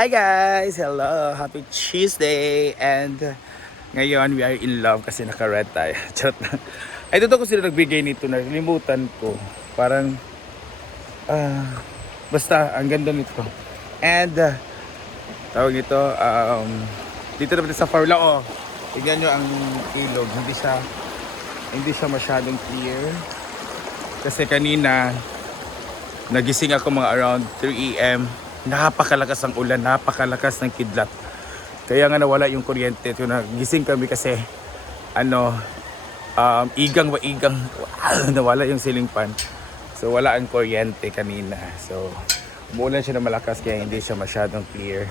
Hi guys! Hello! Happy Tuesday! And ngayon we are in love kasi naka-red tayo. Charot na. Ay, totoo ko sila nagbigay nito. Nalimutan ko. Parang, basta, ang ganda nito. And, tawag nito, dito naman sa farm lang. Oh, tignan nyo ang ilog. Hindi siya masyadong clear. Kasi kanina, nagising ako mga around 3 AM. Napakalakas ang ulan, napakalakas ng kidlat. Kaya nga nawala yung kuryente. Nagising kami kasi igang nawala yung ceiling fan. So wala ang kuryente kanina. So umuulan siya na malakas kaya hindi siya masyadong clear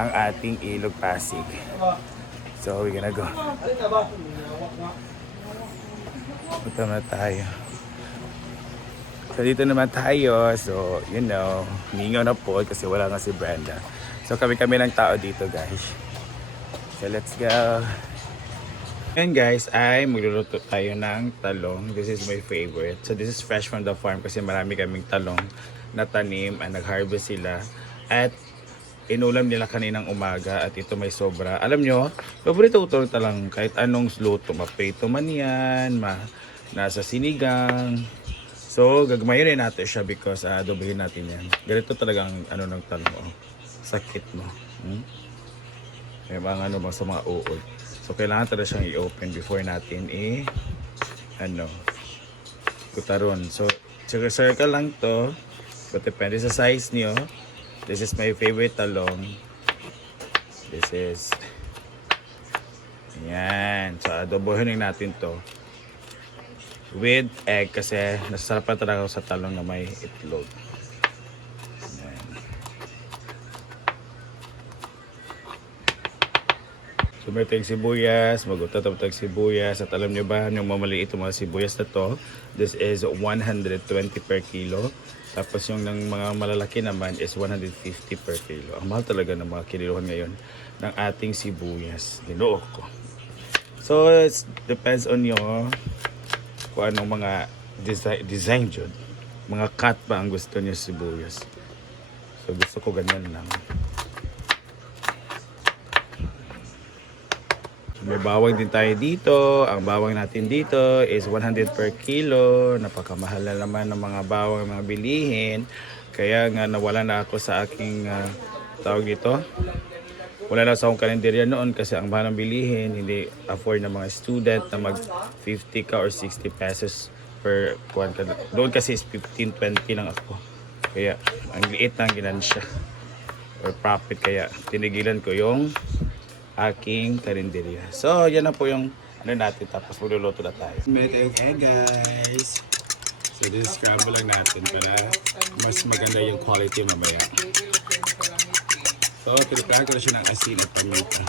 ang ating ilog Pasig. So we're gonna go. Punta na tayo. So dito naman tayo, so you know, mingaw na po kasi wala nga si Brenda. So kami lang tao dito guys. So let's go. And guys, ay magluluto tayo ng talong. This is my favorite. So this is fresh from the farm kasi marami kaming talong na tanim at nag-harvest sila. At inulam nila kaninang umaga at ito may sobra. Alam nyo, paborito ko ito talong kahit anong luto. Maprito man yan, nasa sinigang. So, gagmayonin natin siya because adobohin natin yan. Ganito talagang ng talong. Oh. Sakit mo. May mga bang sa mga uod. So, kailangan talaga siyang i-open before natin kutaron. So, circle lang to. But depende sa size niyo. This is my favorite talong. This is yan. So, adobohin natin to with egg kasi nasasarapan talaga ako sa talong na may itlog. Ayan. So may tayong sibuyas, magutatap tayong sibuyas. At alam nyo ba, yung mamaliit yung mga sibuyas na to, this is 120 per kilo. Tapos yung ng mga malalaki naman is 150 per kilo. Ang mahal talaga ng mga kiniluhan ngayon ng ating sibuyas. Ginoo ko. So it depends on your kung anong mga design dyan. Mga cut ba ang gusto niya sibuyas. So gusto ko ganyan lang. So, may bawang din tayo dito. Ang bawang natin dito is 100 per kilo. Napakamahal na naman ng mga bawang mga bilihin. Kaya nga nawala na ako sa aking tawag dito. Wala na sa akong kalendarya noon kasi ang mahal ng bilihin, hindi afford ng mga student na mag 50 ka or 60 pesos per kuwan ka. Doon kasi is 15-20 lang ako. Kaya ang liit ng ginansya or profit, kaya tinigilan ko yung aking kalendarya. So yan na po yung natin, tapos magluluto na tayo. May tayong egg guys. So this scramble lang natin para mas maganda yung quality mamaya. So, tiniplahan ko na siya ng asin at paminta.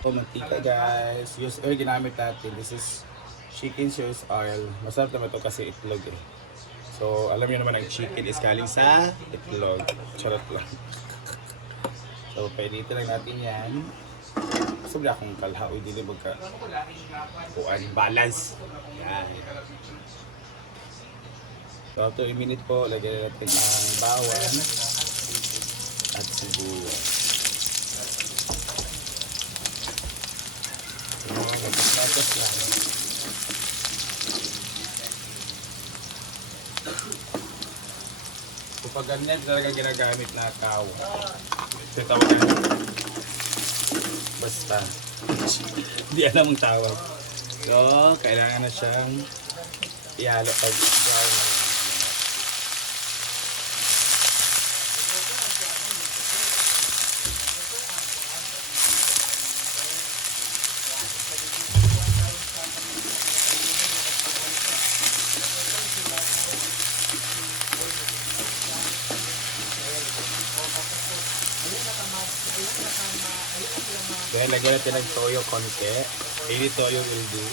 So, mantika guys. Use oil ginamit natin. This is chicken sauce oil. Masarap naman ito kasi itlog eh. So, alam niyo naman ang chicken is galing sa itlog. Charot lang. So, painitin lang natin yan. Sabi akong kalhaoy, dili magka balance. Yan. So after a minute po, lagyan natin ang bawang at sibuyas. So, magpapatos lang. Kapag ganyan talaga ginagamit na kawa. Ito tawag na. Basta. Hindi alam ang tawag. So, kailangan na siyang ihalo pag brown. Then, lagyan natin ng toyo konti. Any toyo will do.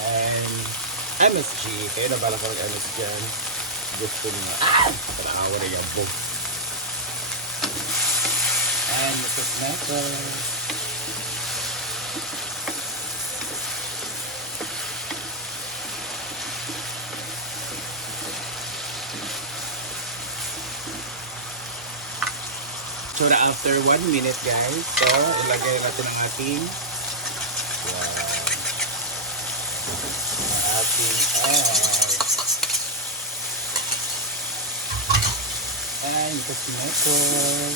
And MSG. Kayo na bala ko ng MSG dyan. Gusto niya. Parakawa na yung boom. And Mrs. Metal. So na after 1 minute guys, so ilagay natin ang ating and ito si Michael.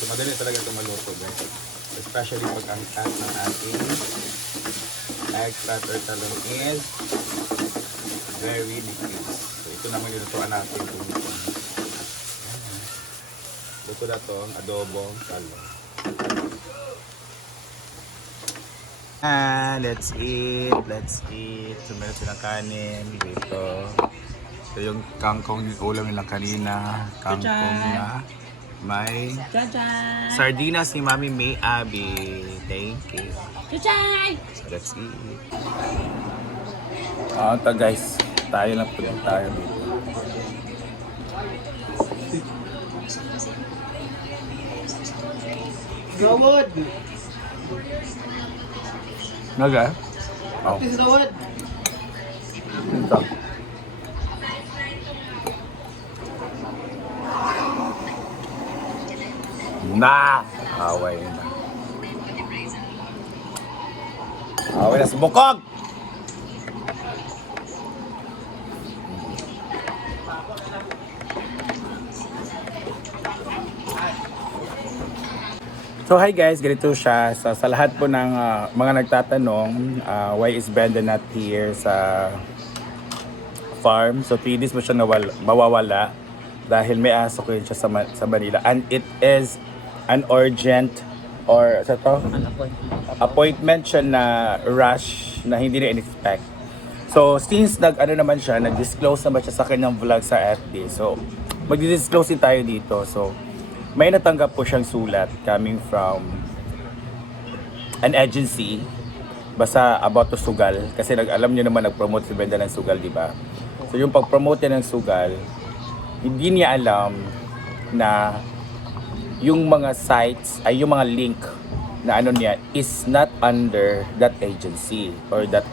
So, madali talaga ito maluto guys. Especially pag ang fat ng ating egg platter talong is very liquid. So, ito naman yung lutuan natin. Luto na ito, adobong talong. Let's eat. Let's eat. So, meron silang kanin dito. So, yung kangkong yung ulam nila kanina. Kangkong na may sardinas ni Mami May Abby. Thank you. So, let's eat. Ito guys. Tayo na po tayo dito. Gawad! Naga? Oh. Is gawad! Ito. Na! Away na. Away na sa bukog! So hi guys, ganito siya. So, sa lahat po ng mga nagtatanong, why is Brenda not here sa farm? So 3 days mo siya mawawala dahil may aso ko yun siya sa Manila. And it is an urgent or sa to? Appointment siya na rush na hindi na in-expect. So since nag-disclose naman siya sa kanyang vlog sa FB. So mag-disclose din tayo dito. So may natanggap po siyang sulat coming from an agency basta about to sugal kasi alam niyo naman nag-promote si Brenda ng sugal, di ba? So yung pag-promote niya ng sugal, hindi niya alam na yung mga sites ay yung mga link na ano niya is not under that agency or that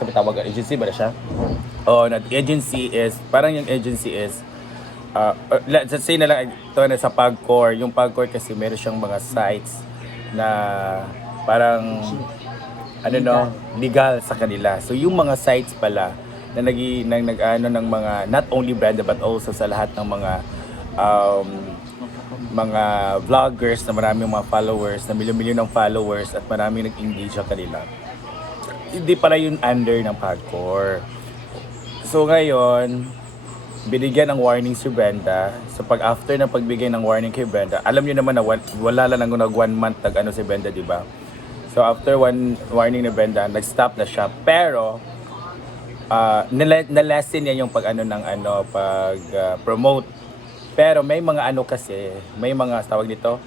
sabi tawag agency ba na siya? Oh, that agency is parang yung agency is let's say na lang ito na sa Pagcor. Yung Pagcor kasi meron siyang mga sites na parang legal sa kanila. So yung mga sites pala na nag-ano ng mga not only Brenda but also sa lahat ng mga vloggers na maraming mga followers, na milyon-milyon ng followers at maraming nag-engage sa kanila. Hindi pala yun under ng Pagcor. So ngayon, binigyan ng warning si Brenda. So pag after na pagbigay ng warning kay Brenda, alam niyo naman na wala lang nag 1 month si Brenda, di ba? So after 1 warning ni Brenda, nag-stop na siya. Pero na-lesson niya yung promote. Pero may mga kasi, may mga tawag dito,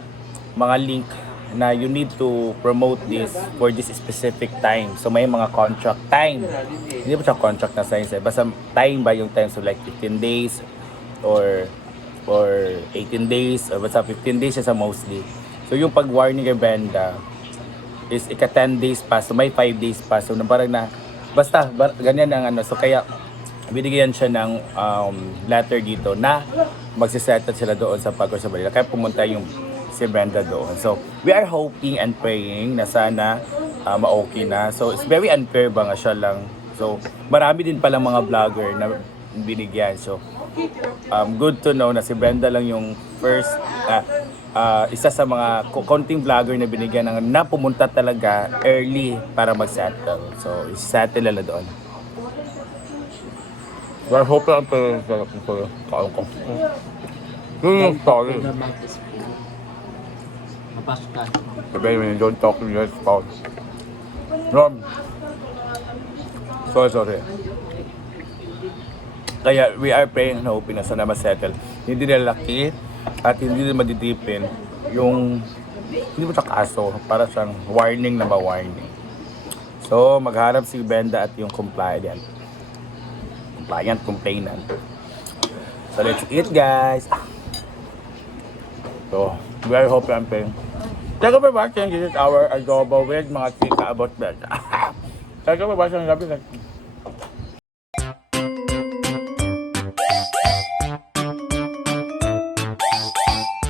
mga link na you need to promote this for this specific time. So may mga contract time. Hindi pa siya contract na science basta time ba yung time, so like 15 days or 18 days or basta 15 days siya sa mostly. So yung pag-warning kay Brenda is 10 days pa, so may 5 days pa. So parang basta ganyan ang so kaya binigyan siya ng letter dito na magsisettle sila doon sa Pagcor sa Manila. Kaya pumunta yung si Brenda doon. So, we are hoping and praying na sana ma-okay na. So, it's very unfair ba nga siya lang. So, marami din palang mga vlogger na binigyan. So, good to know na si Brenda lang yung first, isa sa mga konting vlogger na binigyan ng na pumunta talaga early para mag-settle. So, settle na doon. Well, I hope na kaon ko. Yung story. Sabi when you don't talk to me, it's foul. Sorry. Kaya we are praying and hoping na sana masettle. Hindi na laki at hindi na madidipin yung hindi mo siya kaso para siyang warning na ma-warning. So magharap si Brenda at yung complainant. Complainant. So let's eat guys. So we are hoping and praying. Thank you for watching. This is our adobo with mga chika about Brenda. Thank you for watching. Love you guys.